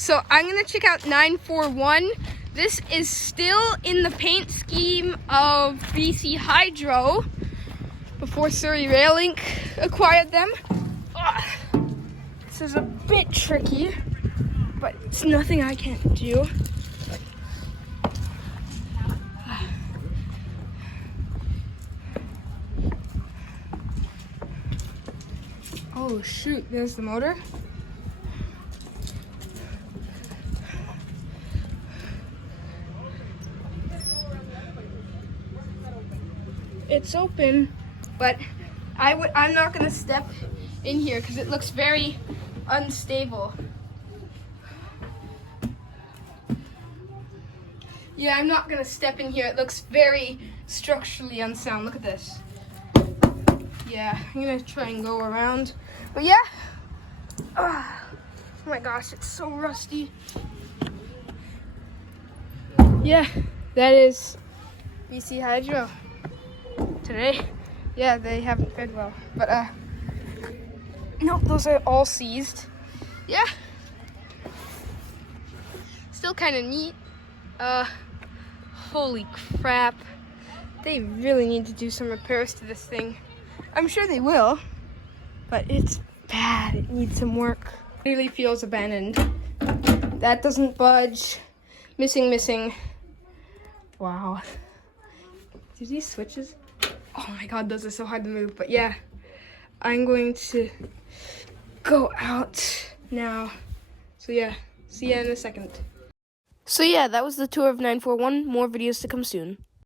So I'm gonna check out 941. This is still in the paint scheme of BC Hydro before Surrey Rail Link acquired them. This is a bit tricky, but it's nothing I can't do. Oh shoot, there's the motor. It's open, but I'm not gonna step in here because it looks very unstable. Yeah, I'm not gonna step in here. It looks very structurally unsound. Look at this. Yeah, I'm gonna try and go around. But yeah, oh my gosh, it's so rusty. Yeah, that is BC Hydro today. Yeah, they haven't fared well, but nope, those are all seized. Yeah, still kind of neat. Holy crap, they really need to do some repairs to this thing. I'm sure they will, but it's bad. It needs some work. It really feels abandoned. That doesn't budge. Missing. Wow. Do these switches? Oh my god, those are so hard to move. But yeah, I'm going to go out now. So yeah, see ya in a second. So yeah, that was the tour of 941. More videos to come soon.